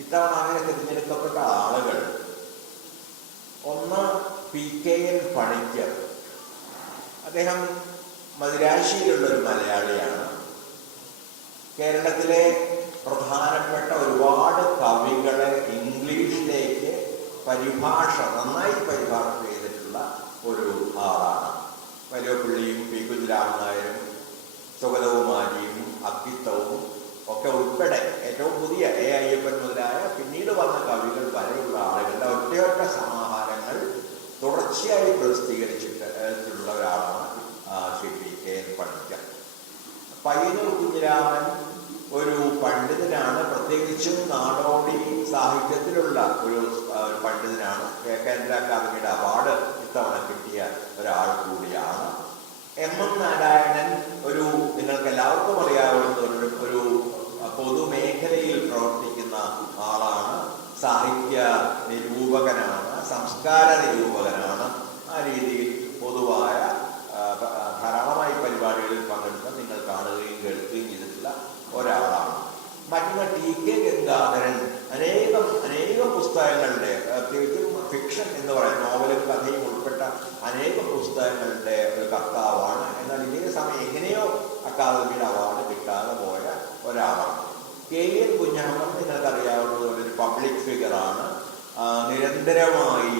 ഇത്തവണ അങ്ങനെ തിരഞ്ഞെടുക്കപ്പെട്ട ആളുകൾ ഒന്ന് പി കെ എൻ പണിക്കർ. അദ്ദേഹം മദിരാശിയിലുള്ള ഒരു മലയാളിയാണ്. കേരളത്തിലെ പ്രധാനപ്പെട്ട ഒരുപാട് കവികളെ ഇംഗ്ലീഷിലേക്ക് പരിഭാഷ നന്നായി പരിഭാഷ ചെയ്തിട്ടുള്ള ഒരു ആളാണ്. വലിയപ്പള്ളിയും പി കുഞ്ഞിരാമനായരും സുഗതകുമാരിയും അക്കിത്തവും ഒക്കെ ഉൾപ്പെടെ ഏറ്റവും പുതിയ എ അയ്യപ്പൻ മുതലായ പിന്നീട് വന്ന കവികൾ വരെയുള്ള ആളുകളുടെ ഒറ്റയൊറ്റ സമാഹാരങ്ങൾ തുടർച്ചയായി പ്രസിദ്ധീകരിച്ചിട്ടുള്ള ഒരാളാണ് ശ്രീ കെ എൻ പണിക്കർ. പയ്യന്നൂർ കുഞ്ഞിരാമൻ ഒരു പണ്ഡിതനാണ്. പ്രത്യേകിച്ചും നാടോടി സാഹിത്യത്തിലുള്ള ഒരു പണ്ഡിതനാണ്. കേന്ദ്ര അക്കാദമിയുടെ അവാർഡ് ഇത്തവണ കിട്ടിയ ഒരാൾ കൂടിയാണ്. എം എം നാരായണൻ ഒരു നിങ്ങൾക്ക് എല്ലാവർക്കും അറിയാവുന്ന ഒരു ഒരു പൊതുമേഖലയിൽ പ്രവർത്തിക്കുന്ന ആളാണ് സാഹിത്യ നിരൂപകനാണ് സംസ്കാര നിരൂപകനാണ്. ആ രീതിയിൽ പൊതുവായ ധാരാളമായി പരിപാടികളിൽ പങ്കെടുത്ത് നിങ്ങൾ കാണുകയും കേൾക്കുകയും ചെയ്തിട്ടുള്ള ഒരാളാണ്. മറ്റൊന്ന് ടി കെ ഗംഗാധരൻ അനേകം അനേകം പുസ്തകങ്ങളുടെ പ്രത്യേകിച്ചും ഫിക്ഷൻ എന്ന് പറയുന്ന നോവലും കഥയും ഉൾപ്പെട്ട അനേകം പുസ്തകങ്ങളുടെ ഒരു കർത്താവാണ്. എന്നാൽ ഇതേ സമയം എങ്ങനെയോ അക്കാദമിയുടെ അവാർഡ് കിട്ടാതെ പോയ ഒരാളാണ്. കെ എൻ കുഞ്ഞാമ്മൻ നിങ്ങൾക്കറിയാവുന്നത് പോലെ ഒരു പബ്ലിക് ഫിഗറാണ് ആ, നിരന്തരമായി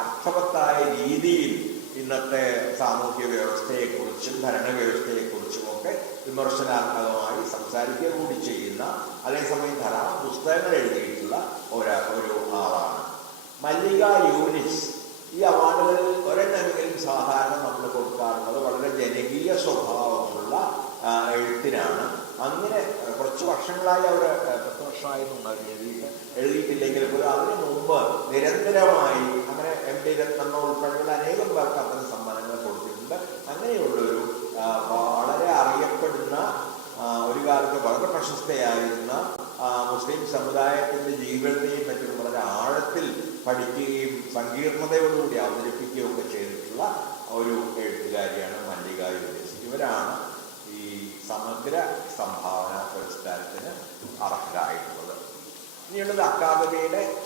അർത്ഥവത്തായ രീതിയിൽ ഇന്നത്തെ സാമൂഹ്യ വ്യവസ്ഥയെക്കുറിച്ചും ഭരണവ്യവസ്ഥയെക്കുറിച്ചും ഒക്കെ വിമർശനാത്മകമായി സംസാരിക്കുക കൂടി ചെയ്യുന്ന അതേസമയം ധാരാളം പുസ്തകങ്ങൾ എഴുതിയിട്ടുള്ള ഒരു ഒരു ആളാണ്. മല്ലിക യൂനിസ് ഈ അവാർഡുകളിൽ ഒരെണ്ണമെങ്കിലും സാധാരണ നമ്മൾ കൊടുക്കാറുള്ളത് വളരെ ജനകീയ സ്വഭാവമുള്ള എഴുത്തിനാണ്. അങ്ങനെ കുറച്ച് വർഷങ്ങളായി അവർ പത്ത് വർഷമായി അവർ എഴുതിയിട്ടില്ലെങ്കിൽ പോലും അതിനു മുമ്പ് നിരന്തരമായി അങ്ങനെ എം ഡി രത്നമ്മ ഉൾപ്പെടെയുള്ള അനേകം പേർക്ക് അത്തരം സമ്മാനങ്ങൾ കൊടുത്തിട്ടുണ്ട്. അങ്ങനെയുള്ളൊരു വളരെ അറിയപ്പെടുന്ന ഒരു കാലത്ത് വളരെ പ്രശസ്തയായിരുന്ന മുസ്ലിം സമുദായത്തിന്റെ ജീവിതത്തെയും മറ്റും വളരെ ആഴത്തിൽ പഠിക്കുകയും സങ്കീർണതയോടുകൂടി അവതരിപ്പിക്കുകയും ഒക്കെ ചെയ്തിട്ടുള്ള ഒരു എഴുത്തുകാരിയാണ് മല്ലിക ഉദ്ദേശി ഇവരാണ് ഈ സമഗ്ര സംഭാവന പുരസ്കാരത്തിന് അർഹരായിട്ടുള്ളത്. ഇനിയുള്ളത് അക്കാദമിയുടെ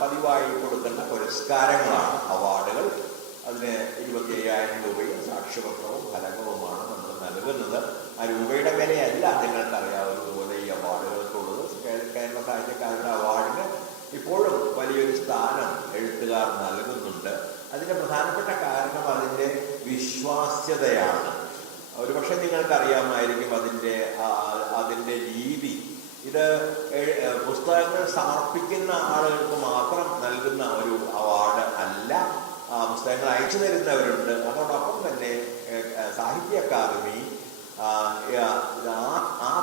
പതിവായി കൊടുക്കുന്ന പുരസ്കാരങ്ങളാണ്. അവാർഡുകൾ അതിന് ഇരുപത്തി അയ്യായിരം രൂപയും സാക്ഷ്യപത്രവും ഫലകവുമാണ് നമ്മൾ നൽകുന്നത്. ആ രൂപയുടെ വിലയല്ല നിങ്ങൾക്കറിയാവുന്നതുപോലെ ഈ അവാർഡുകൾക്കുള്ളത്. കേരള സാഹിത്യ അവാർഡിന് ഇപ്പോഴും വലിയൊരു സ്ഥാനം എഴുത്തുകാർ നൽകുന്നുണ്ട്. അതിന്റെ പ്രധാനപ്പെട്ട കാരണം അതിന്റെ വിശ്വാസ്യതയാണ്. ഒരുപക്ഷെ നിങ്ങൾക്കറിയാമായിരിക്കും അതിന്റെ ആ- അതിന്റെ രീതി ഇത് എഴ്- ഏ, പുസ്തകങ്ങൾ സമർപ്പിക്കുന്ന ആളുകൾക്ക് മാത്രം നൽകുന്ന ഒരു അവാർഡ് അല്ല. പുസ്തകങ്ങൾ അയച്ചു തരുന്നവരുണ്ട്. അതോടൊപ്പം തന്നെ സാഹിത്യ അക്കാദമി ആ,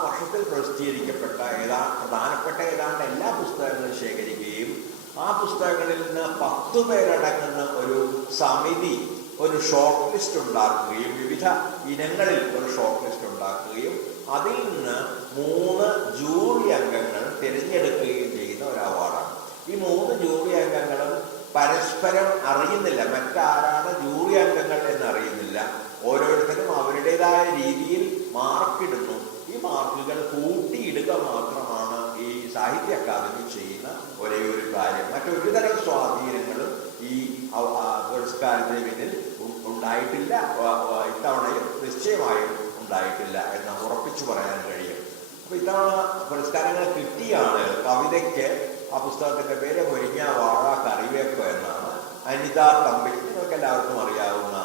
വർഷത്തിൽ പ്രസിദ്ധീകരിക്കപ്പെട്ട ഏതാ പ്രധാനപ്പെട്ട ഏതാണ്ട് എല്ലാ പുസ്തകങ്ങളും ശേഖരിക്കുകയും ആ പുസ്തകങ്ങളിൽ നിന്ന് പത്തു പേരടങ്ങുന്ന ഒരു സമിതി ഒരു ഷോർട്ട് ലിസ്റ്റ് ഉണ്ടാക്കുകയും വിവിധ ഇനങ്ങളിൽ ഒരു ഷോർട്ട് ലിസ്റ്റ് ഉണ്ടാക്കുകയും അതിൽ നിന്ന് മൂന്ന് ജൂറി അംഗങ്ങൾ തിരഞ്ഞെടുക്കുകയും ഈ മൂന്ന് ജൂറി അംഗങ്ങളും പരസ്പരം അറിയുന്നില്ല. മറ്റാരാണ് ജൂറി അംഗങ്ങൾ എന്ന് അറിയുന്നില്ല. ഓരോരുത്തരും അവരുടേതായ രീതിയിൽ മാർക്കിടുന്നു ഈ മാർക്കുകൾ കൂട്ടിയിടുക മാത്രമാണ് ഈ സാഹിത്യ അക്കാദമി ചെയ്യുന്ന ഒരേ ഒരു കാര്യം. മറ്റൊരു തരം സ്വാധീനങ്ങളും ഈ പുരസ്കാരത്തിന് പിന്നിൽ ഉണ്ടായിട്ടില്ല. ഇത്തവണയും നിശ്ചയമായും ഉണ്ടായിട്ടില്ല എന്ന് ഉറപ്പിച്ചു പറയാൻ കഴിയും. അപ്പൊ ഇത്തവണ പുരസ്കാരങ്ങൾ കിട്ടിയാണ് കവിതയ്ക്ക് ആ പുസ്തകത്തിന്റെ പേര് മുരിങ്ങ വാഴ കറിവേപ്പ് എന്നാണ്. അനിത തമ്പി നിങ്ങൾക്ക് എല്ലാവർക്കും അറിയാവുന്ന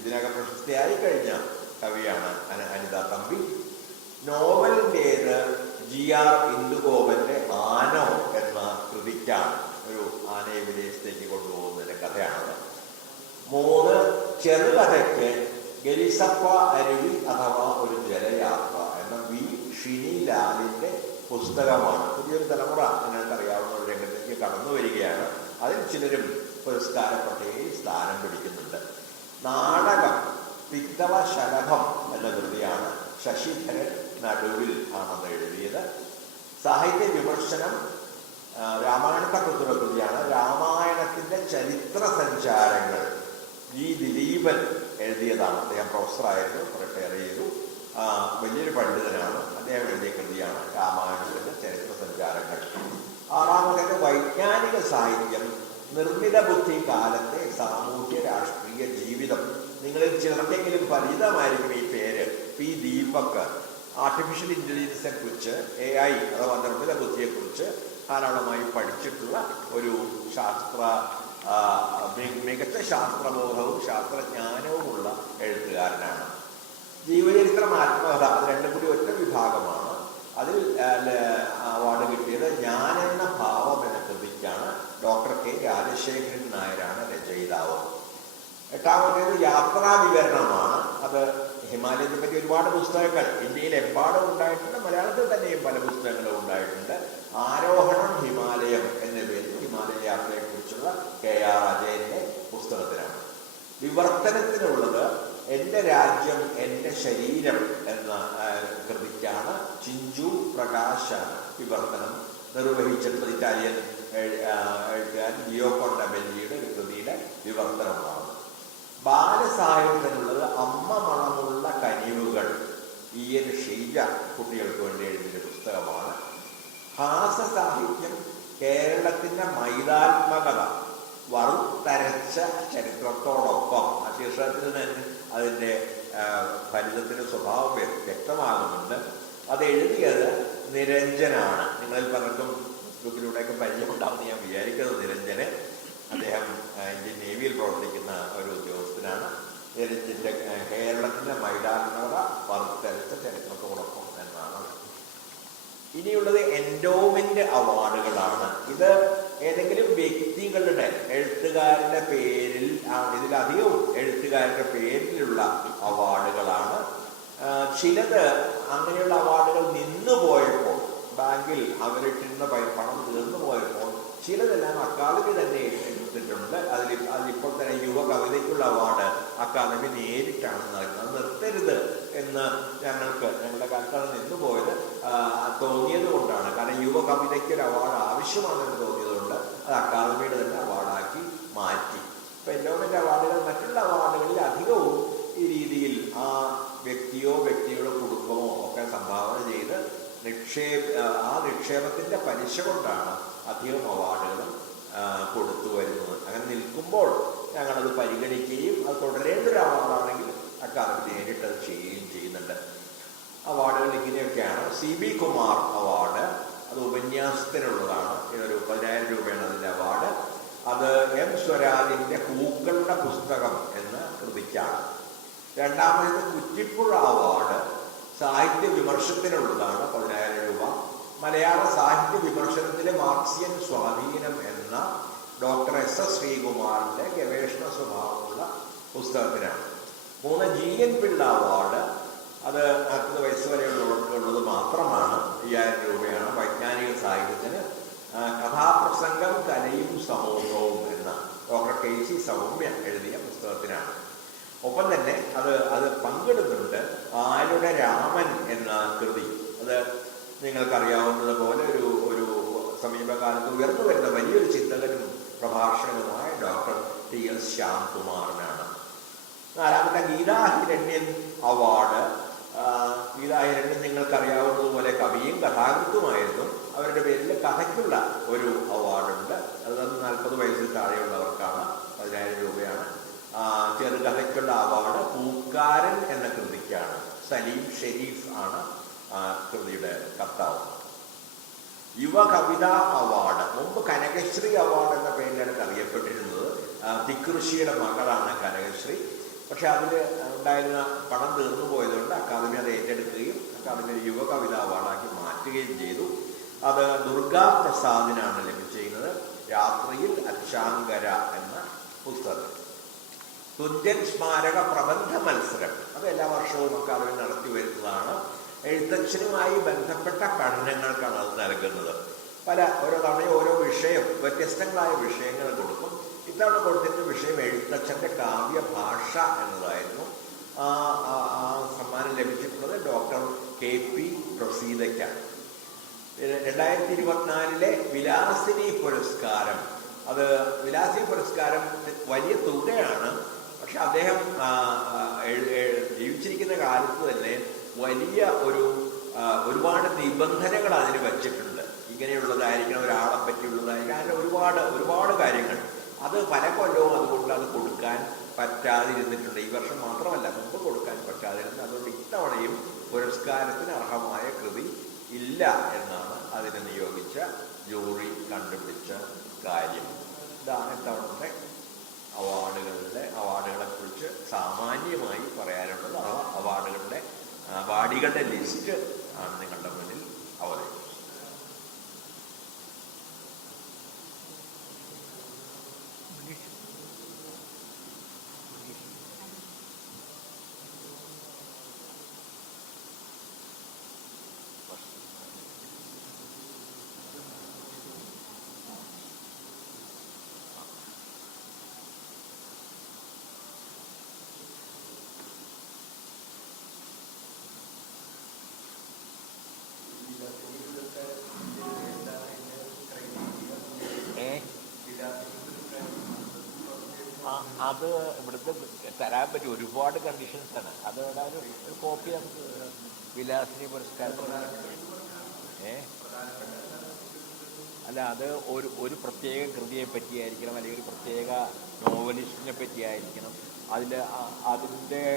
ഇതിനകം പ്രശസ്തിയായി കഴിഞ്ഞ കവിയാണ് അന- അനിത തമ്പി. നോവലിന്റേത് ജി ആർ ഇന്ദുഗോപന്റെ ആനോ എന്ന കൃതിക്കാണ് ഒരു ആനയെ വിദേശത്തേക്ക് കൊണ്ടുപോകുന്നതിന്റെ കഥയാണത്. മൂന്ന് ചെറുകഥയ്ക്ക് ഗലിസപ്പ അരുവി അഥവാ ഒരു ജലയാത്ര എന്ന വി. ഷിനിലാലിന്റെ പുസ്തകമാണ് പുതിയൊരു തലമുറ നിങ്ങൾക്കറിയാവുന്ന ഒരു രംഗത്തേക്ക് കടന്നു വരികയാണ്. അതിൽ ചിലരും പുരസ്കാര പട്ടികയിൽ സ്ഥാനം പിടിക്കുന്നുണ്ട്. നാടകം പിത്തവ ശലഭം എന്ന കൃതിയാണ് ശശിധരൻ നടുവിൽ ആണെന്ന് എഴുതിയത്. സാഹിത്യ വിമർശനം രാമായണത്തെക്കുറിച്ചുള്ള കൃതിയാണ്. രാമായണത്തിന്റെ ചരിത്ര സഞ്ചാരങ്ങൾ ജി ദിലീപൻ എഴുതിയതാണ്. അദ്ദേഹം പ്രൊഫസറായിരുന്നു റിട്ടയർ ചെയ്തു. വലിയൊരു പണ്ഡിതനാണ്. എഴുതിയ കൃതിയാണ് രാമായണത്തിന്റെ ചരിത്ര സഞ്ചാരങ്ങൾ. ആറാമത്തേത് വൈജ്ഞാനിക സാഹിത്യം നിർമ്മിത ബുദ്ധി കാലത്തെ സാമൂഹ്യ രാഷ്ട്രീയ ജീവിതം. നിങ്ങളിൽ ചിലർക്കെങ്കിലും പരിചിതമായിരിക്കും ഈ പേര്. പി. ദീപക്. ആർട്ടിഫിഷ്യൽ ഇന്റലിജൻസിനെ കുറിച്ച് എ ഐ അഥവാ നിർമ്മിത ബുദ്ധിയെക്കുറിച്ച് ധാരാളമായി പഠിച്ചിട്ടുള്ള ഒരു ശാസ്ത്ര മികച്ച ശാസ്ത്രബോധവും ശാസ്ത്രജ്ഞാനവുമുള്ള എഴുത്തുകാരനാണ്. ജീവചരിത്രം ആത്മകഥ അത് രണ്ടും കൂടി ഒറ്റ വിഭാഗമാണ്. അതിൽ അവാർഡ് കിട്ടിയത് ഞാൻ എന്ന ഭാവം എന്ന കൃതിക്കാണ് ഡോക്ടർ കെ രാജശേഖരൻ നായരാണ് രചയിതാവ്. എട്ടാമത്തേത് യാത്രാ വിവരണമാണ്. അത് ഹിമാലയത്തെ പറ്റി ഒരുപാട് പുസ്തകങ്ങൾ ഇന്ത്യയിൽ എമ്പാടും ഉണ്ടായിട്ടുണ്ട് മലയാളത്തിൽ തന്നെയും പല പുസ്തകങ്ങളും ഉണ്ടായിട്ടുണ്ട്. ആരോഹണം ഹിമാലയം എന്ന പേരിൽ ഹിമാലയ യാത്രയെക്കുറിച്ചുള്ള കെ ആർ അജയന്റെ പുസ്തകത്തിനാണ് വിവർത്തനത്തിനുള്ളത് എന്റെ രാജ്യം എന്റെ ശരീരം എന്ന കൃതിക്കാണ് ചിഞ്ചു പ്രകാശ വിവർത്തനം നിർവഹിച്ചിട്ടുള്ളത് ഇറ്റാലിയൻ എഴുതാൻ ലിയോ കൊണ്ടബെല്ലിയുടെ ഒരു കൃതിയുടെ വിവർത്തനമാണ്. ബാലസാഹിത്യത്തിനുള്ളത് അമ്മ മണമുള്ള കനിവുകൾ. ഇ എൻ ഷീജ കുട്ടികൾക്ക് വേണ്ടി എഴുതിയ പുസ്തകമാണ്. ഹാസ സാഹിത്യം കേരളത്തിന്റെ മൈതാത്മകത വറുത്തരച്ച ചരിത്രത്തോടൊപ്പം. ആ ശീർഷത്തിൽ തന്നെ അതിന്റെ ഫലിതത്തിന്റെ സ്വഭാവം വ്യ- വ്യക്തമാകുന്നുണ്ട്. അത് എഴുതിയത് നിരഞ്ജനാണ്. നിങ്ങളിൽ പലർക്കും ഫേസ്ബുക്കിലൂടെയൊക്കെ പരിചയമുണ്ടാവുമെന്ന് ഞാൻ വിചാരിക്കുന്നത് നിരഞ്ജനെ അദ്ദേഹം ഇന്ത്യൻ നേവിയിൽ പ്രവർത്തിക്കുന്ന ഒരു ഉദ്യോഗസ്ഥനാണ്. നിരഞ്ജന്റെ കേരളത്തിന്റെ മൈതാത്മകത വറുത്തരച്ച ചരിത്രത്തോടൊപ്പം എന്നാണ്. ഇനിയുള്ളത് എൻഡോമിന്റെ അവാർഡുകളാണ്. ഇത് ഏതെങ്കിലും വ്യക്തികളുടെ എഴുത്തുകാരുടെ പേരിൽ ഇതിലധികവും എഴുത്തുകാരുടെ പേരിലുള്ള അവാർഡുകളാണ്. ചിലത് അങ്ങനെയുള്ള അവാർഡുകൾ നിന്നുപോയപ്പോൾ ബാങ്കിൽ അവരിട്ടിരുന്ന പണം തീർന്നു പോയപ്പോൾ ചിലതെല്ലാം അക്കാദമി തന്നെ എടുത്തിട്ടുണ്ട്. അതിൽ അതിപ്പോൾ തന്നെ യുവ കവിതയ്ക്കുള്ള അവാർഡ് അക്കാദമി നേരിട്ടാണ് നൽകുന്നത് നിർത്തരുത്. എന്ന് ഞങ്ങൾക്ക് ഞങ്ങളുടെ കാലത്ത് അത് നിന്നുപോയത് തോന്നിയത് കൊണ്ടാണ്. കാരണം യുവ കവിതയ്ക്ക് ഒരു അവാർഡ് ആവശ്യമാണെന്ന് തോന്നിയതുകൊണ്ട് അത് അക്കാദമിയുടെ തന്നെ അവാർഡാക്കി മാറ്റി. ഇപ്പൊ എൻഡോമെന്റ് അവാർഡുകൾ മറ്റുള്ള അവാർഡുകളിൽ അധികവും ഈ രീതിയിൽ ആ വ്യക്തിയോ വ്യക്തിയുടെ കുടുംബമോ ഒക്കെ സംഭാവന ചെയ്ത് നിക്ഷേപ ആ നിക്ഷേപത്തിന്റെ പലിശ കൊണ്ടാണ് അധികം അവാർഡുകളും കൊടുത്തു വരുന്നത്. അങ്ങനെ നിൽക്കുമ്പോൾ ഞങ്ങളത് പരിഗണിക്കുകയും അത് തുടരേണ്ട ഒരു അവാർഡാണെങ്കിൽ അക്കാദമി നേരിട്ട് അത് ചെയ്യുകയും ചെയ്യുന്നുണ്ട്. അവാർഡുകൾ ഇങ്ങനെയൊക്കെയാണ്. C B Kumar award. അത് ഉപന്യാസത്തിനുള്ളതാണ്. ഇതൊരു പതിനായിരം രൂപയാണ് അതിന്റെ അവാർഡ്. അത് എം സ്വരാജിന്റെ പൂക്കളുടെ പുസ്തകം എന്ന് കൃതിക്കാണ്. രണ്ടാമത് കുറ്റിപ്പുഴ അവാർഡ്. സാഹിത്യ വിമർശത്തിനുള്ളതാണ് പതിനായിരം രൂപ. മലയാള സാഹിത്യ വിമർശനത്തിലെ മാർക്സിയൻ സ്വാധീനം എന്ന ഡോക്ടർ എസ് എസ് ശ്രീകുമാറിന്റെ ഗവേഷണ സ്വഭാവമുള്ള പുസ്തകത്തിനാണ്. മൂന്ന് ജി എൻ പിള്ള അവാർഡ് അത് നാൽപ്പത് വയസ്സ് വരെയുള്ളവർക്കുള്ളത് മാത്രമാണ് അയ്യായിരം രൂപയാണ് വൈജ്ഞാനിക സാഹിത്യത്തിന് കഥാപ്രസംഗം കലയും സമൂഹവും എന്ന ഡോക്ടർ കെ സി സൗമ്യ എഴുതിയ പുസ്തകത്തിനാണ്. ഒപ്പം തന്നെ അത് അത് പങ്കിടുന്നുണ്ട് ആരുടെ രാമൻ എന്ന കൃതി. അത് നിങ്ങൾക്കറിയാവുന്നത് പോലെ ഒരു ഒരു സമീപകാലത്ത് ഉയർന്നു വരുന്ന വലിയൊരു ചിന്തകനും പ്രഭാഷകനുമായ ഡോക്ടർ ടി എസ് ശ്യാംകുമാറിനാണ് നാലാമത്തെ ഗീതാഹിരണ്യൻ അവാർഡ്. ഗീതാഹിരണ്യൻ നിങ്ങൾക്കറിയാവുന്നതുപോലെ കവിയും കഥാകൃത്തുമായിരുന്നു. അവരുടെ പേരിൽ കഥയ്ക്കുള്ള ഒരു അവാർഡുണ്ട്. അത് നാൽപ്പത് വയസ്സിൽ താഴെയുള്ളവർക്കാണ്. പതിനായിരം രൂപയാണ്. ചെറുകഥയ്ക്കുള്ള അവാർഡ് പൂക്കാരൻ എന്ന കൃതിക്കാണ്. സലീം ഷെരീഫ് ആണ് കൃതിയുടെ കർത്താവ്. യുവ കവിത അവാർഡ്. മുമ്പ് കനകശ്രീ അവാർഡ് എന്ന പേരിലാണ് അറിയപ്പെട്ടിരുന്നത് തിക്കൃഷിയുടെ മകളാണ് കനകശ്രീ. പക്ഷെ അതിൽ ഉണ്ടായിരുന്ന പണം തീർന്നു പോയതുകൊണ്ട് അക്കാദമി അത് ഏറ്റെടുക്കുകയും അക്കാദമി യുവ കവിത അവാർഡാക്കി മാറ്റുകയും ചെയ്തു. അത് ദുർഗാ പ്രസാദിനാണ് ലഭിച്ചിരുന്നത് രാത്രിയിൽ അച്ചാങ്കര എന്ന പുസ്തകം. തുഞ്ചൻ സ്മാരക പ്രബന്ധ മത്സരം. അത് എല്ലാ വർഷവും അക്കാദമി നടത്തി വരുന്നതാണ്. എഴുത്തച്ഛനുമായി ബന്ധപ്പെട്ട പഠനങ്ങൾക്കാണ് അത് നൽകുന്നത്. പല ഓരോ തവണയും ഓരോ വിഷയം വ്യത്യസ്തങ്ങളായ വിഷയങ്ങൾ ഇത്തവണ കൊടുത്തിരുന്ന വിഷയം. എഴുത്തച്ഛന്റെ കാവ്യ ഭാഷ എന്നതായിരുന്നു സമ്മാനം ലഭിച്ചിട്ടുള്ളത് ഡോക്ടർ കെ പി പ്രസീതയ്ക്കാണ്. രണ്ടായിരത്തി ഇരുപത്തിനാലിലെ വിലാസിനി പുരസ്കാരം. അത് വിലാസിനി പുരസ്കാരം വലിയ തുകയാണ് പക്ഷെ അദ്ദേഹം ജീവിച്ചിരിക്കുന്ന കാലത്ത് തന്നെ വലിയ ഒരു ഒരുപാട് നിബന്ധനകൾ അതിന് വച്ചിട്ടുണ്ട്. ഇങ്ങനെയുള്ളതായിരിക്കണം ഒരാളെ പറ്റിയുള്ളതായിരിക്കണം അങ്ങനെ ഒരുപാട് ഒരുപാട് കാര്യങ്ങൾ. അത് പല കൊല്ലവും അതുകൊണ്ട് അത് കൊടുക്കാൻ പറ്റാതിരുന്നിട്ടുണ്ട്. ഈ വർഷം മാത്രമല്ല മുമ്പ് കൊടുക്കാൻ പറ്റാതിരുന്നത്. അതുകൊണ്ട് ഇത്തവണയും പുരസ്കാരത്തിന് അർഹമായ കൃതി ഇല്ല എന്നാണ് അതിനെ നിയോഗിച്ച ജൂറി കണ്ടുപിടിച്ച കാര്യം. ഇതാണ് ഇത്തവണത്തെ അവാർഡുകളുടെ കുറിച്ച് സാമാന്യമായി പറയാനുള്ളത് അവാർഡുകളുടെ അവാർഡികളുടെ ലിസ്റ്റ് ആണ് നിങ്ങളുടെ മുന്നിൽ അവതരിപ്പിച്ചത് ഏ ആ, അത് ഇവിടുത്തെ തരാൻ പറ്റും ഒരുപാട് കണ്ടീഷൻസ് ആണ്. അത് ഒരു കോപ്പി നമുക്ക് വിലാസിനി പുരസ്കാരം. ഏ? അല്ല അത് ഒരു ഒരു പ്രത്യേക കൃതിയെ പറ്റിയായിരിക്കണം അല്ലെങ്കിൽ ഒരു പ്രത്യേക നോവലിസ്റ്റിനെ പറ്റിയായിരിക്കണം. അതിൽ അതിന്റെ